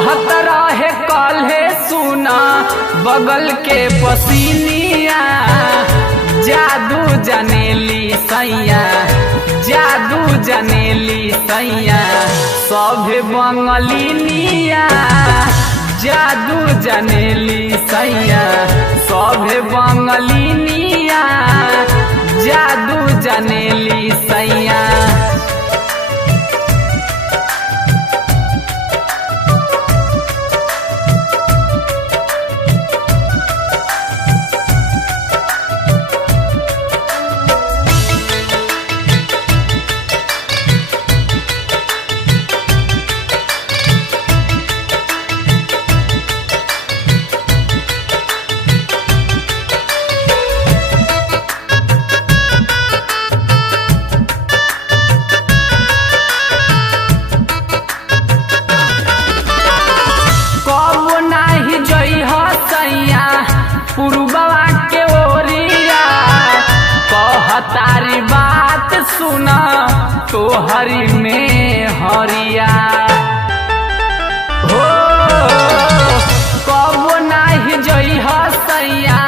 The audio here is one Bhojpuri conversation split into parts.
कहत रहे कल्हे सुना बगल के पसीनिया, जादू जनेली सैया, जादू जनेली सैया, सभे बंगलिनिया, जादू जनेली सैया, सभे बंगलिनिया, जादू जनेली सैया। पुरबवा के ओरिया कहतारी बात सुना तोहरी में हरिया हो, कबो नाही जइह सैया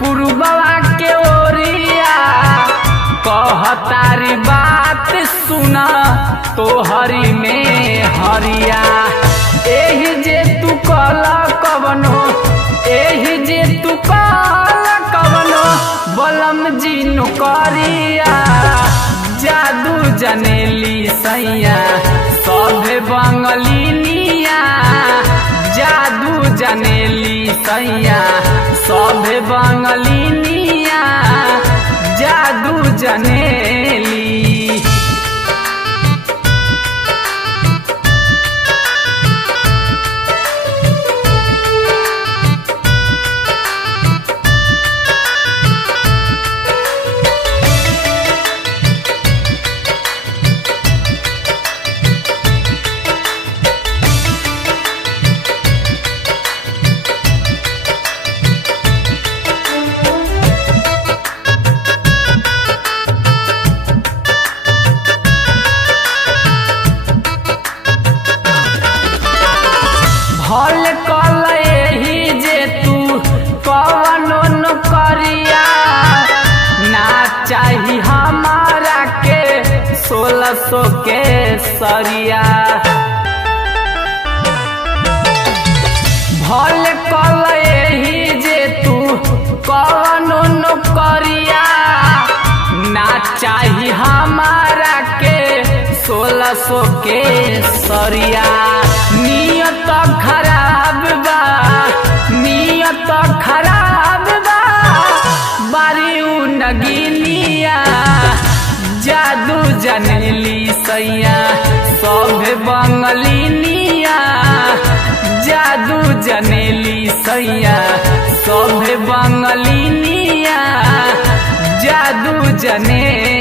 पुरबवा के ओरिया कहतारी बात सुना तोहरी में हरिया। एही जे तू कल कवनो, एही जे तू कल कवनो बलम जी नौकरिया, जादू जनेली सैया, सभे बंगलिनिया, जादू जनेली सैया, सभे बंगलिनिया, जादू जनेली। भल कल एही जे तू कवनो नौकरिया, ना चाही हमारा के 1600 के सरिया। भल कल एही जे तू कवनो नौकरिया, ना चाही हमारा के 1600 के सरिया। नियत खराब बा, नियत खराब बा, बारी उ नगिनिया, जादू जनेली सैया, सभे बंगलिनिया, जादू जनेली सैया, सभे बंगलिनिया, जादू जने